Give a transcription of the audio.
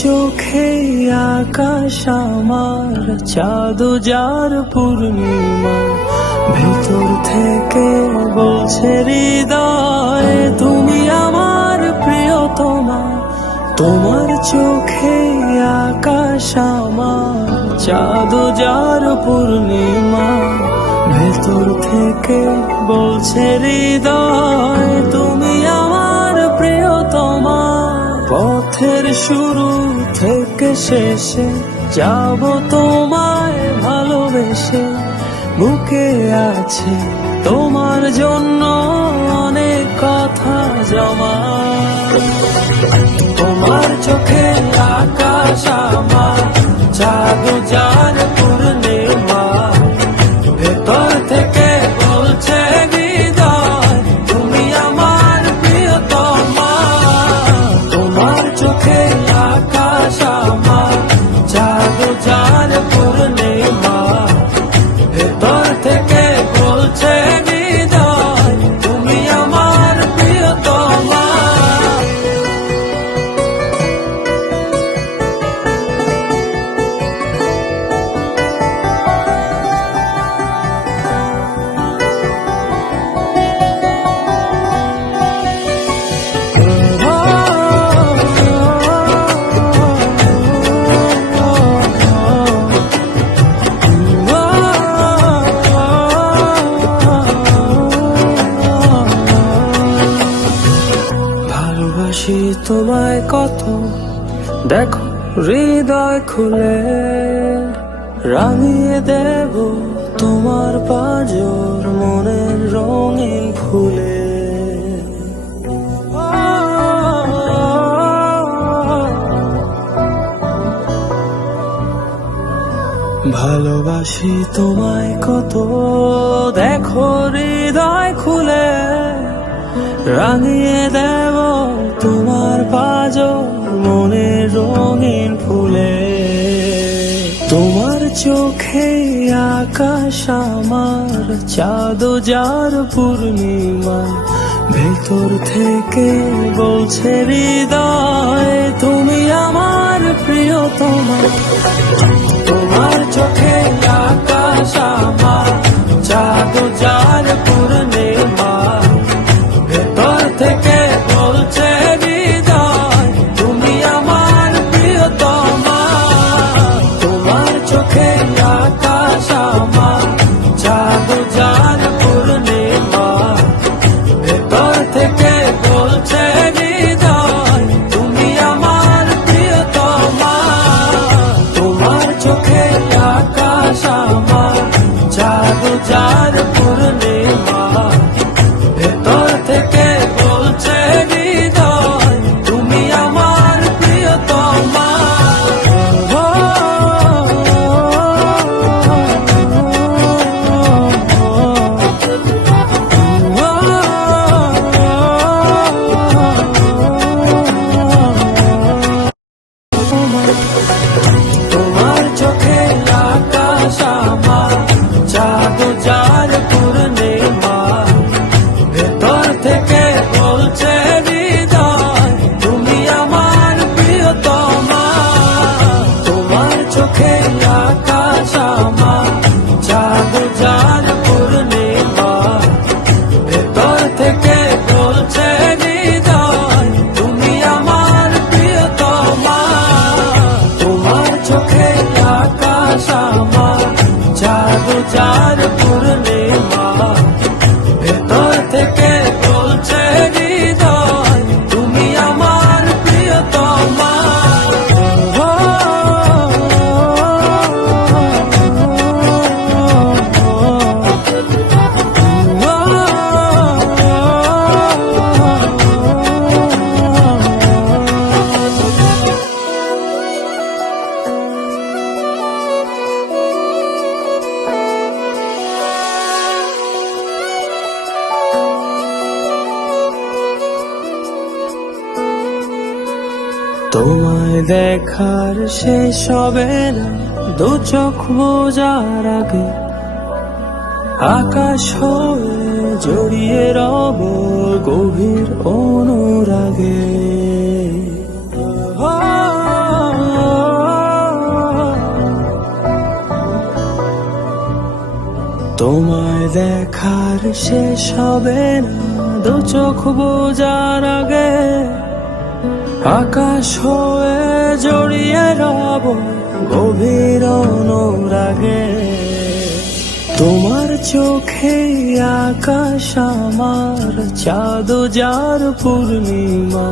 চোখে আকাশ আমার, চাঁদ যার পূর্ণিমা, ভেতর থেকে বলছে হৃদয় তুমি আমার প্রিয়তমা। তোমার চোখে আকাশ আমার, চাঁদ যার পূর্ণিমা, ভেতর থেকে বলছে হৃদয় তুমি আমার প্রিয়তমা। পথের শুরু থেকে শেষে যাব তোমায় ভালোবেসে, বুকে আছে তোমার জন্য অনেক কথা জমা। তোমার চোখে আকাশ আমার, চাঁদ যার পূর্ণিমা, ভেতর থেকে বলছে হৃদয় তুমি আমার প্রিয়তমা। তোমার চোখে আকাশ আমার, চাঁদ যার পূর্ণিমা, ভেতর থেকে বলছে হৃদয় তুমি আমার প্রিয়তমা। ভালোবাসি তোমায় কত, দেখো হৃদয় খুলে, রাঙিয়ে দেব তোমার পাঁজর মনের রঙিন ফুলে। ভালোবাসি তোমায় কত, দেখো হৃদয় খুলে, রাঙিয়ে দেব তোমার পাঁজর মনের রঙিন ফুলে। তোমার চোখে আকাশ আমার, চাঁদ যার পূর্ণিমা, ভেতর থেকে বলছে হৃদয় তুমি আমার প্রিয়তমা। তোমার চোখে আকাশ আমার, চাঁদ যার পূর্ণিমা, ভেতর থেকে বলছে হৃদয় তুমি আমার প্রিয়তমা। তোমার চোখে আকাশ আমার, চাঁদ যার পূর্ণিমা, ভেতর থেকে বলছে হৃদয় তুমি আমার প্রিয়তমা। তোমার চোখে আকাশ আমার, চাঁদ যার পূর্ণিমা, ভেতর থেকে বলছে হৃদয় তুমি আমার প্রিয়তমা। তোমার চোখে আকাশ আমার, চাঁদ যার পূর্ণিমা, ভেতর থেকে বলছে হৃদয় তুমি আমার প্রিয়তমা। তোমার চোখে আকাশ আমার, চাঁদ যার পূর্ণিমা, ভেতর থেকে বলছে হৃদয় তুমি আমার প্রিয়তমা। তোমার চোখে আকাশ আমার, চাঁদ যার পূর্ণিমা, ভেতর থেকে বলছে হৃদয় তুমি আমার প্রিয়তমা। তোমায় দেখার শেষ হবে না দু চোখ বোঝার আগে, আকাশ হয়ে জড়িয়ে রব গভীর অনুরাগে। তোমায় দেখার শেষ হবে না দু চোখ বোঝার আগে, আকাশ হয়ে জড়িয়ে রব গভীর অনুরাগে। তোমার চোখে আকাশ আমার চাঁদ যার পূর্ণিমা,